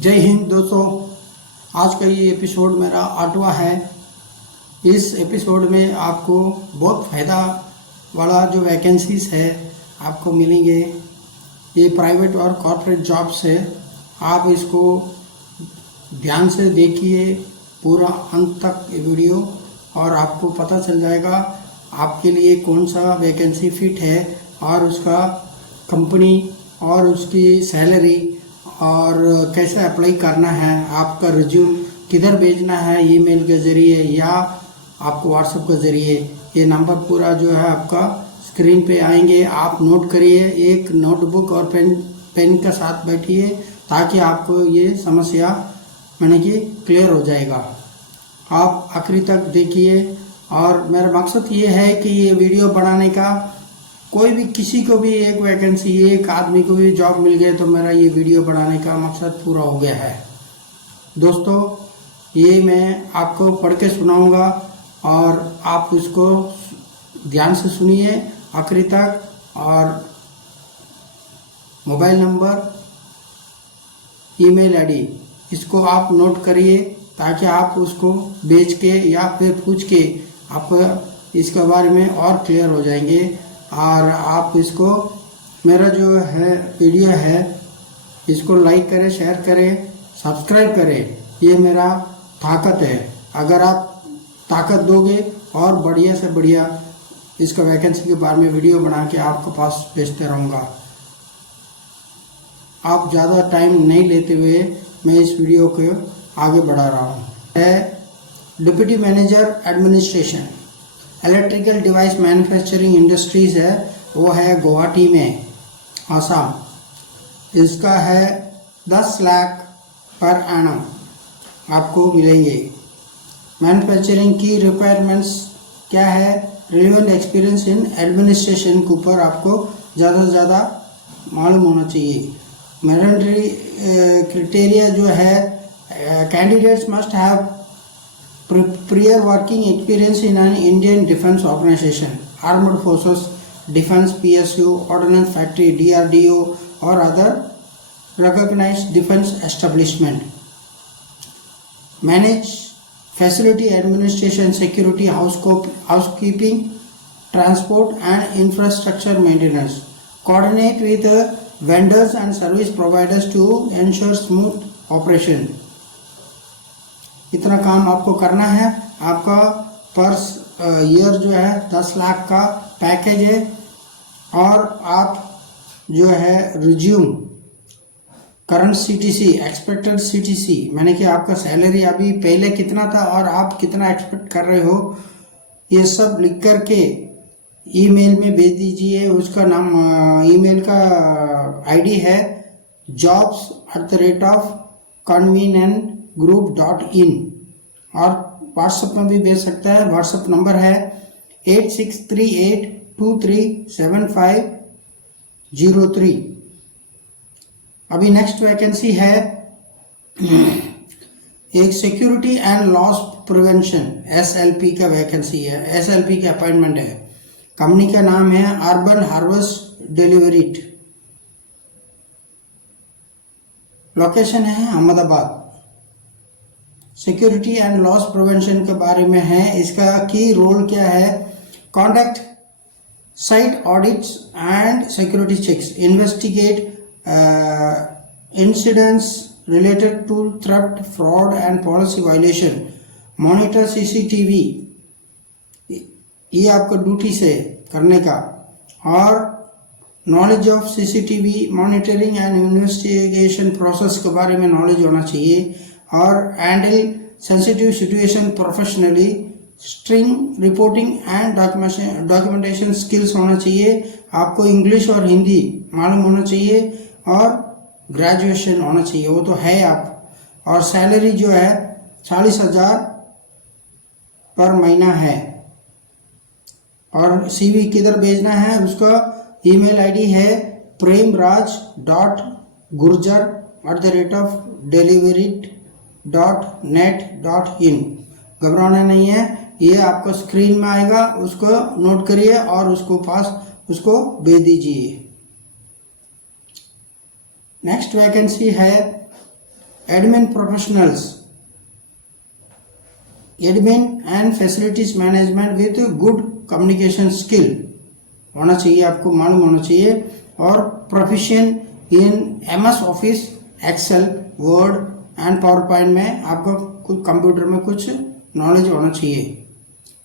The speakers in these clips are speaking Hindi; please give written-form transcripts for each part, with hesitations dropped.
जय हिंद दोस्तों। आज का ये एपिसोड मेरा 8वां है। इस एपिसोड में आपको बहुत फ़ायदा वाला जो वैकेंसीज है आपको मिलेंगे। ये प्राइवेट और कॉर्पोरेट जॉब्स है। आप इसको ध्यान से देखिए पूरा अंत तक ये वीडियो, और आपको पता चल जाएगा आपके लिए कौन सा वैकेंसी फिट है और उसका कंपनी और उसकी सैलरी और कैसे अप्लाई करना है, आपका रिज्यूम किधर भेजना है, ईमेल के ज़रिए या आपको व्हाट्सएप के ज़रिए। ये नंबर पूरा जो है आपका स्क्रीन पे आएंगे। आप नोट करिए, एक नोटबुक और पेन के साथ बैठिए ताकि आपको ये समस्या यानी कि क्लियर हो जाएगा। आप आखिरी तक देखिए, और मेरा मकसद ये है कि ये वीडियो बनाने का कोई भी किसी को भी एक वैकेंसी, एक आदमी को भी जॉब मिल गया तो मेरा ये वीडियो बनाने का मकसद पूरा हो गया है। दोस्तों, ये मैं आपको पढ़ के सुनाऊंगा और आप इसको ध्यान से सुनिए आखिरी तक, और मोबाइल नंबर, ईमेल आईडी इसको आप नोट करिए ताकि आप उसको बेच के या फिर पूछ के आप इसके बारे में और क्लियर हो जाएंगे। और आप इसको, मेरा जो है वीडियो है इसको लाइक करें, शेयर करें, सब्सक्राइब करें। ये मेरा ताकत है। अगर आप ताकत दोगे और बढ़िया से बढ़िया इसका वैकेंसी के बारे में वीडियो बना के आपके पास भेजते रहूँगा। आप ज़्यादा टाइम नहीं लेते हुए मैं इस वीडियो को आगे बढ़ा रहा हूँ। है deputy manager administration electrical device manufacturing industries है, वो है गुवाहाटी में, आसाम। इसका है 10 लाख पर एनम आपको मिलेंगे। मैन्युफैक्चरिंग की रिक्वायरमेंट्स क्या है? रिलेवेंट एक्सपीरियंस इन एडमिनिस्ट्रेशन के ऊपर आपको ज़्यादा से ज़्यादा मालूम होना चाहिए। मैंडेटरी क्राइटेरिया जो है, candidates must have prior working experience in an Indian defense organization, armed forces, defense, PSU, ordnance factory, DRDO or other recognized defense establishment. Manage facility administration, security, housekeeping, transport and infrastructure maintenance. Coordinate with vendors and service providers to ensure smooth operation. इतना काम आपको करना है। आपका पर ईयर जो है 10 लाख का पैकेज है, और आप जो है resume, current CTC, expected CTC, मैंने कि आपका सैलरी अभी पहले कितना था और आप कितना एक्सपेक्ट कर रहे हो, ये सब लिख कर के ईमेल में भेज दीजिए। उसका नाम, ईमेल का आईडी है jobs@convenantgroup.in, और व्हाट्सएप में भी भेज सकता है। व्हाट्सएप नंबर है 8638237503। अभी नेक्स्ट वैकेंसी है एक security and loss prevention SLP का वैकेंसी है। SLP की अपॉइंटमेंट है। कंपनी का नाम है अर्बन हार्वेस्ट डिलीवरीट, लोकेशन है Ahmedabad. Security and loss prevention के बारे में है। इसका की रोल क्या है? Conduct site audits and security checks, investigate incidents related to theft, fraud and policy violation, monitor CCTV, ये आपका ड्यूटी से करने का। और knowledge of CCTV monitoring and investigation process के बारे में नॉलेज होना चाहिए। और handle sensitive situation professionally, string reporting and documentation skills होना चाहिए। आपको इंग्लिश और हिंदी मालूम होना चाहिए, और ग्रेजुएशन होना चाहिए, वो तो है आप। और सैलरी जो है 40,000 पर महीना है। और CV किधर भेजना है? उसका ईमेल आईडी है premraj.gurjar@deliverit.net.in। घबराना नहीं है, ये आपको स्क्रीन में आएगा, उसको नोट करिए और उसको भेज दीजिए। नेक्स्ट वैकेंसी है admin professionals, admin and facilities management with good communication skill होना चाहिए, आपको मालूम होना चाहिए। और proficient in MS Office, Excel, Word and PowerPoint में आपको कुछ कंप्यूटर में कुछ नॉलेज होना चाहिए।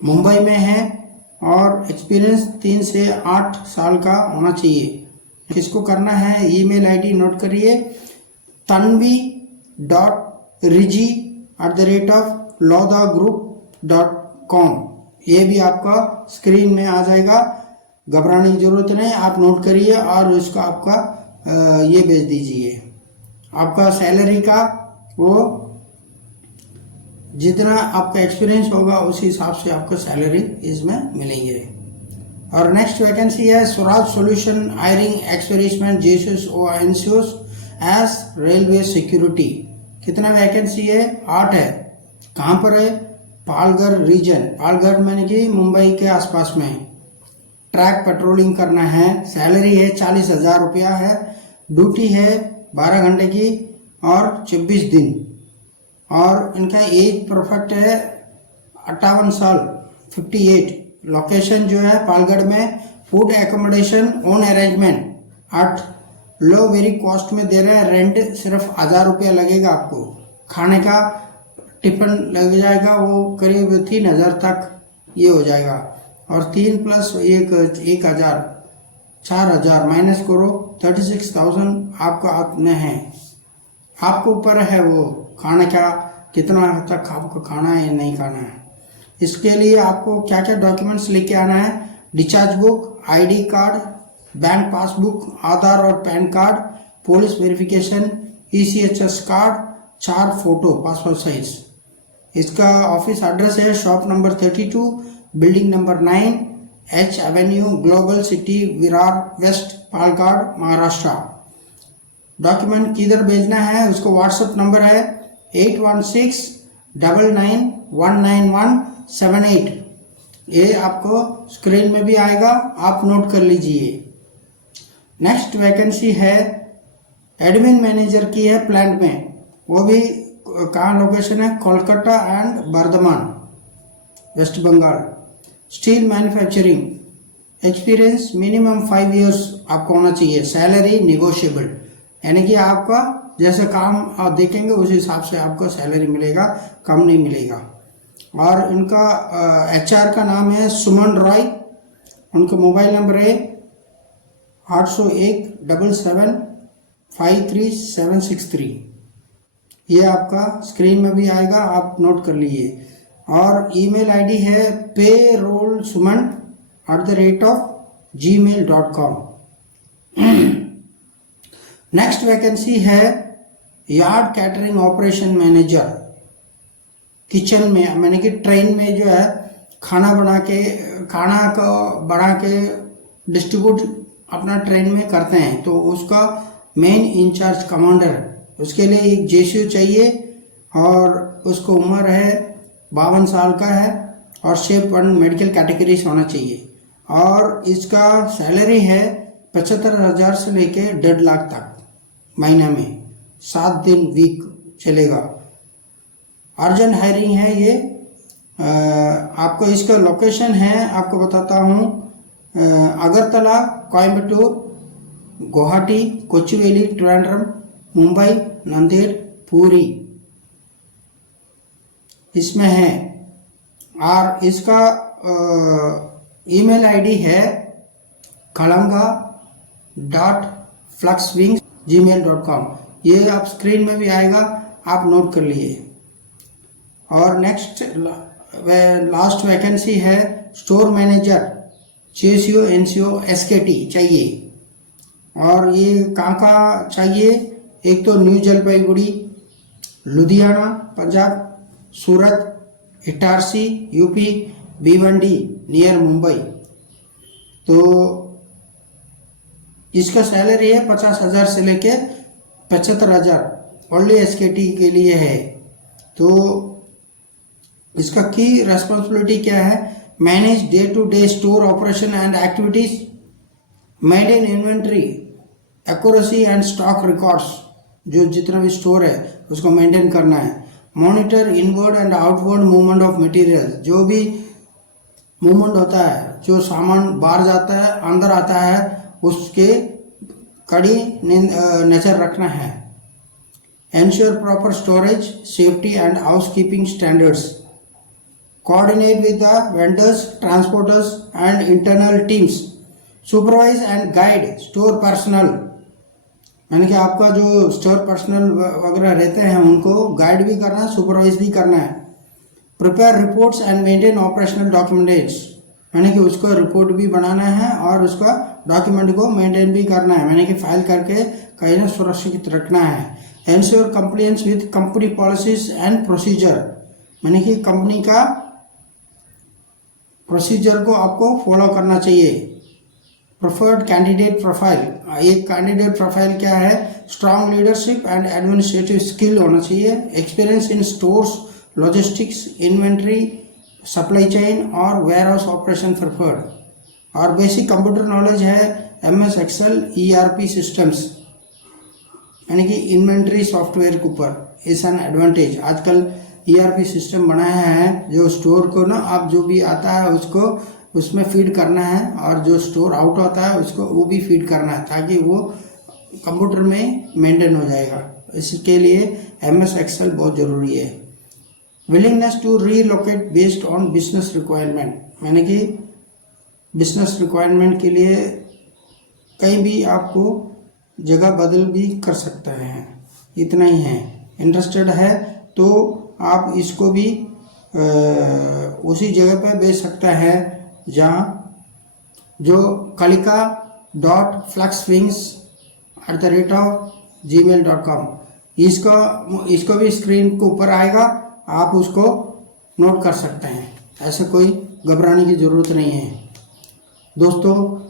मुंबई में है और एक्सपीरियंस 3 से 8 साल का होना चाहिए। किसको करना है, ईमेल आईडी नोट करिए, tanvi.rigi@lodagroup.com। ये भी आपका स्क्रीन में आ जाएगा, घबराने की जरूरत नहीं, आप नोट करिए और उसका आपका ये भेज दीजिए। आपका सैलरी का वो जितना आपका एक्सपीरियंस होगा उसी हिसाब से आपको सैलरी इसमें मिलेंगे। और नेक्स्ट वैकेंसी है Swaraj solution hiring experiment Jesus और एनसीओस एज रेलवे सिक्योरिटी। कितना वैकेंसी है, 8 है। कहाँ पर है, पालघर रीजन, पालघर मैंने कि मुंबई के आसपास में। ट्रैक पेट्रोलिंग करना है, सैलरी है 40,000 रुपया है, ड्यूटी है 12 घंटे की और 24 दिन। और इनका एज परफेक्ट है 58 साल 58। लोकेशन जो है पालगढ़ में, food accommodation own arrangement at low very cost में दे रहे हैं। रेंट सिर्फ 1000 रुपया लगेगा आपको, खाने का टिफिन लग जाएगा वो करीब 3000 तक ये हो जाएगा। और 3 + 1,000 4,000 माइनस करो 36,000 आपका हाथ में है। आपको ऊपर है वो खाने का कितना तक आपको खाना है या नहीं खाना है। इसके लिए आपको क्या क्या डॉक्यूमेंट्स लेके आना है, discharge book, ID card, bank passbook, Aadhaar और PAN card, police verification, ECHS card, 4 photo passport size. इसका ऑफिस एड्रेस है shop number 32, building number 9, H Avenue, Global City, Virar West, Palakkad, Maharashtra. Document किधर भेजना है, उसको व्हाट्सएप नंबर है 8169991178। ये आपको स्क्रीन में भी आएगा, आप नोट कर लीजिए। नेक्स्ट वैकेंसी है एडमिन मैनेजर की है प्लांट में, वो भी कहाँ लोकेशन है, Kolkata and Bardhaman West Bengal. Steel manufacturing, experience minimum 5 years आपको होना चाहिए। सैलरी निगोशिएबल, यानी कि आपका जैसे काम आप देखेंगे उस हिसाब से आपको सैलरी मिलेगा, कम नहीं मिलेगा। और इनका एचआर का नाम है सुमन रॉय। उनका मोबाइल नंबर है 801-77-53763। ये आपका स्क्रीन में भी आएगा, आप नोट कर लीजिए। और ईमेल आईडी है payrollsuman@gmail.com। नेक्स्ट वैकेंसी है yard catering operation manager. Kitchen में मैंने कि ट्रेन में जो है खाना को बना के डिस्ट्रीब्यूट अपना ट्रेन में करते हैं, तो उसका मेन इंचार्ज कमांडर, उसके लिए एक जेसीओ चाहिए और उसको उम्र है 52 साल का है और शेप 1 मेडिकल कैटेगरीज होना चाहिए। और इसका सैलरी है 75,000 से लेके 1.5 लाख तक महीना में, 7 दिन वीक चलेगा। अर्जेंट हायरिंग है ये। आपको इसका लोकेशन है, आपको बताता हूँ, अगरतला, कोयम्बटूर, गुवाहाटी, कोचुवेली, ट्रिवांड्रम, मुंबई, नांदेड़, पुरी इसमें है। और इसका ईमेल आईडी है kalanga.fluxwings@gmail.com। ये आप स्क्रीन में भी आएगा, आप नोट कर लिए। और नेक्स्ट लास्ट वैकेंसी है स्टोर मैनेजर, जेसीओ, एनसीओ, एसकेटी चाहिए। और ये कहाँ चाहिए, एक तो न्यू जलपाईगुड़ी, लुधियाना पंजाब, सूरत, इटारसी यूपी, भिवंडी नियर मुंबई। तो इसका सैलरी है 50,000 से लेके 75,000, ओनली एसकेटी के लिए है। तो इसका की रेस्पॉन्सिबिलिटी क्या है, manage day to day store operation and activities, maintain inventory accuracy and stock records, जो जितना भी स्टोर है उसको मेंटेन करना है। Monitor inward and outward movement of material, जो भी मूवमेंट होता है, जो सामान बाहर जाता है अंदर आता है, उसके कड़ी नज़र रखना है। Ensure proper storage, safety and housekeeping standards, coordinate with the vendors, transporters and internal teams, supervise and guide store personal, यानी कि आपका जो स्टोर पर्सनल वगैरह रहते हैं उनको गाइड भी करना है, सुपरवाइज भी करना है। Prepare reports and maintain operational documents, यानी कि उसको रिपोर्ट भी बनाना है और उसका डॉक्यूमेंट को मेंटेन भी करना है, यानी कि फाइल करके कहीं ना सुरक्षित रखना है। Ensure compliance with company policies and procedure, यानी कि कंपनी का प्रोसीजर को आपको फॉलो करना चाहिए। प्रेफर्ड कैंडिडेट प्रोफाइल, एक कैंडिडेट प्रोफाइल क्या है? Strong leadership and administrative skill होना चाहिए, experience in stores, logistics, inventory, supply chain और वेयर हाउस ऑपरेशन प्रेफर्ड, और बेसिक कंप्यूटर नॉलेज है MS एक्सेल, ERP सिस्टम्स, यानी कि इन्वेंट्री सॉफ्टवेयर के ऊपर इज एन एडवांटेज। आजकल ERP सिस्टम बनाया है जो स्टोर को ना आप जो भी आता है उसको उसमें फीड करना है, और जो स्टोर आउट होता है उसको वो भी फीड करना है, ताकि वो कंप्यूटर में मेंटेन हो जाएगा। इसके लिए MS एक्सेल बहुत ज़रूरी है। Willingness to relocate based on business requirement, यानी कि बिजनेस रिक्वायरमेंट के लिए कहीं भी आपको जगह बदल भी कर सकते हैं, इतना ही है। इंटरेस्टेड है तो आप इसको भी उसी जगह पे भेज सकता है जहाँ जो kalika.fluxwings@gmail.com, इसको भी स्क्रीन के ऊपर आएगा, आप उसको नोट कर सकते हैं, ऐसे कोई घबराने की ज़रूरत नहीं है। दोस्तों,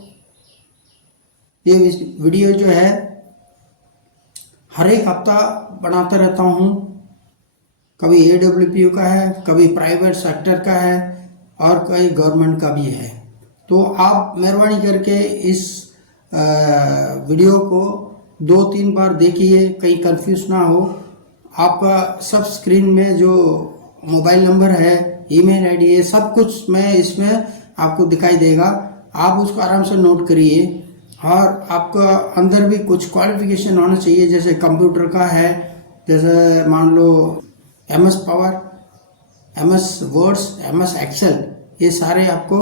ये वीडियो जो है हर एक हफ्ता बनाता रहता हूँ, कभी AWPO का है, कभी प्राइवेट सेक्टर का है और कई गवर्नमेंट का भी है। तो आप मेहरबानी करके इस वीडियो को 2-3 बार देखिए, कहीं कंफ्यूज ना हो। आपका सब स्क्रीन में जो मोबाइल नंबर है, ईमेल आईडी है, सब कुछ मैं इसमें आपको दिखाई देगा, आप उसको आराम से नोट करिए। और आपका अंदर भी कुछ क्वालिफिकेशन होना चाहिए, जैसे कंप्यूटर का है, जैसे मान लो MS power, MS words, MS Excel, ये सारे आपको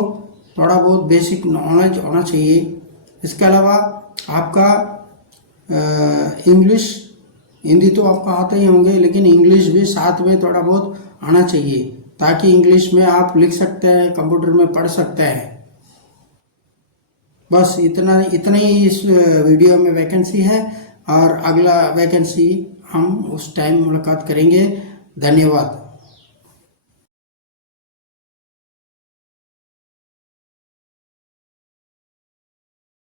थोड़ा बहुत बेसिक नॉलेज होना चाहिए। इसके अलावा आपका इंग्लिश, हिंदी तो आपका आता ही होंगे, लेकिन इंग्लिश भी साथ में थोड़ा बहुत आना चाहिए, ताकि इंग्लिश में आप लिख सकते हैं, कंप्यूटर में पढ़ सकते हैं। बस इतना ही इस वीडियो में वैकेंसी है, और अगला वैकेंसी हम उस टाइम मुलाकात करेंगे। धन्यवाद।